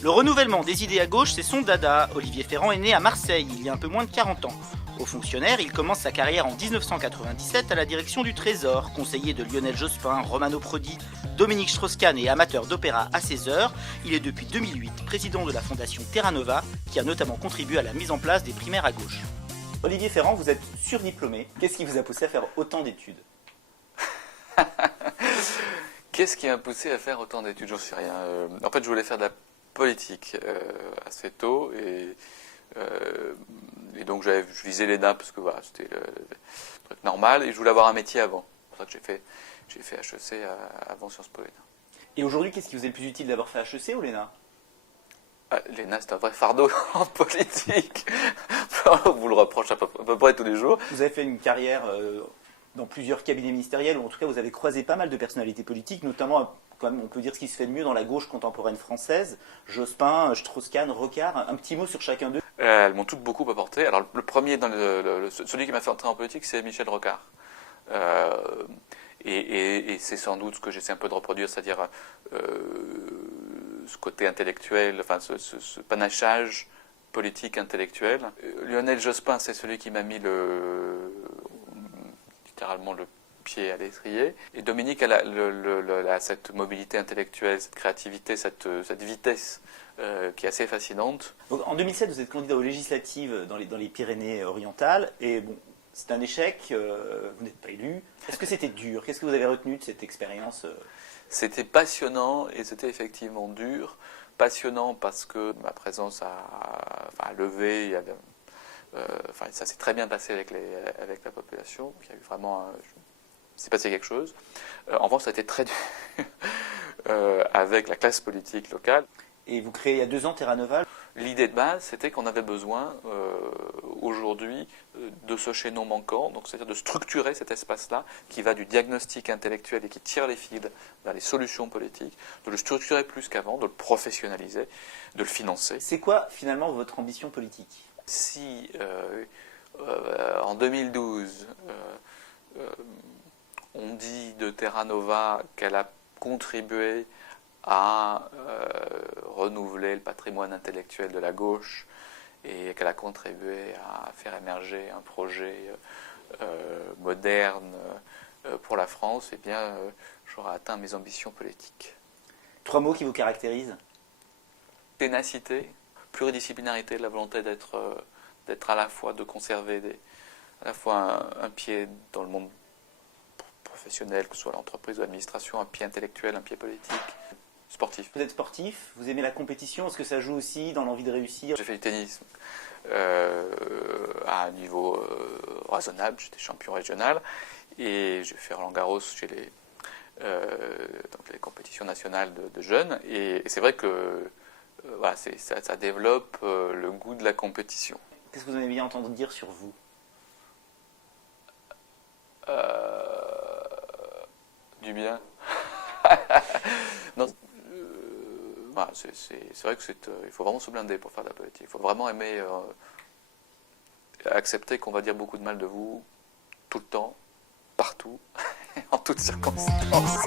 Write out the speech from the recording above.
Le renouvellement des idées à gauche, c'est son dada. Olivier Ferrand est né à Marseille, il y a un peu moins de 40 ans. Haut fonctionnaire, il commence sa carrière en 1997 à la direction du Trésor, conseiller de Lionel Jospin, Romano Prodi, Dominique Strauss-Kahn et amateur d'opéra à ses heures. Il est depuis 2008 président de la fondation Terra Nova, qui a notamment contribué à la mise en place des primaires à gauche. Olivier Ferrand, vous êtes surdiplômé. Qu'est-ce qui vous a poussé à faire autant d'études ? Qu'est-ce qui m'a poussé à faire autant d'études? J'en sais rien. En fait, je voulais faire de la politique assez tôt et donc je visais l'ENA parce que voilà, c'était le truc normal et je voulais avoir un métier avant. C'est pour ça que j'ai fait HEC avant Sciences Po ENA. Et aujourd'hui, qu'est-ce qui vous est le plus utile d'avoir fait HEC ou l'ENA ? L'ENA, c'est un vrai fardeau en politique. On vous le reproche à peu près tous les jours. Vous avez fait une carrière dans plusieurs cabinets ministériels, ou en tout cas vous avez croisé pas mal de personnalités politiques, notamment, quand même, on peut dire ce qui se fait de mieux dans la gauche contemporaine française, Jospin, Strauss-Kahn, Rocard. Un petit mot sur chacun d'eux. Elles m'ont toutes beaucoup apporté. Alors le premier, celui qui m'a fait entrer en politique, c'est Michel Rocard. Et c'est sans doute ce que j'essaie un peu de reproduire, c'est-à-dire ce côté intellectuel, enfin ce panachage politique intellectuel. Lionel Jospin, c'est celui qui m'a mis littéralement le pied à l'étrier. Et Dominique a cette mobilité intellectuelle, cette créativité, cette vitesse qui est assez fascinante. Donc, en 2007, vous êtes candidat aux législatives dans les Pyrénées-Orientales, et bon, c'est un échec, vous n'êtes pas élu. Est-ce que c'était dur ? Qu'est-ce que vous avez retenu de cette expérience ? C'était passionnant et c'était effectivement dur. Passionnant parce que ma présence a levé, ça s'est très bien passé avec la population. Il y a eu vraiment, s'est passé quelque chose. En revanche, ça a été très dur avec la classe politique locale. Et vous créez il y a 2 ans Terra Nova. L'idée de base, c'était qu'on avait besoin aujourd'hui de ce chaînon manquant, donc c'est-à-dire de structurer cet espace-là qui va du diagnostic intellectuel et qui tire les fils vers les solutions politiques, de le structurer plus qu'avant, de le professionnaliser, de le financer. C'est quoi finalement votre ambition politique ? Si en 2012 on dit de Terra Nova qu'elle a contribué à renouveler le patrimoine intellectuel de la gauche et qu'elle a contribué à faire émerger un projet moderne pour la France, eh bien, j'aurai atteint mes ambitions politiques. 3 mots qui vous caractérisent ? Ténacité, pluridisciplinarité, la volonté d'être à la fois, de conserver à la fois un pied dans le monde professionnel, que ce soit l'entreprise ou l'administration, un pied intellectuel, un pied politique. Sportif. Vous êtes sportif, vous aimez la compétition, est-ce que ça joue aussi dans l'envie de réussir ? J'ai fait du tennis à un niveau raisonnable, j'étais champion régional, et j'ai fait Roland-Garros chez les compétitions nationales de jeunes, et c'est vrai que voilà, ça développe le goût de la compétition. Qu'est-ce que vous aimez bien entendre dire sur vous ? Du bien. Non. Voilà, c'est vrai que il faut vraiment se blinder pour faire de la politique. Il faut vraiment aimer accepter qu'on va dire beaucoup de mal de vous tout le temps, partout, en toutes circonstances.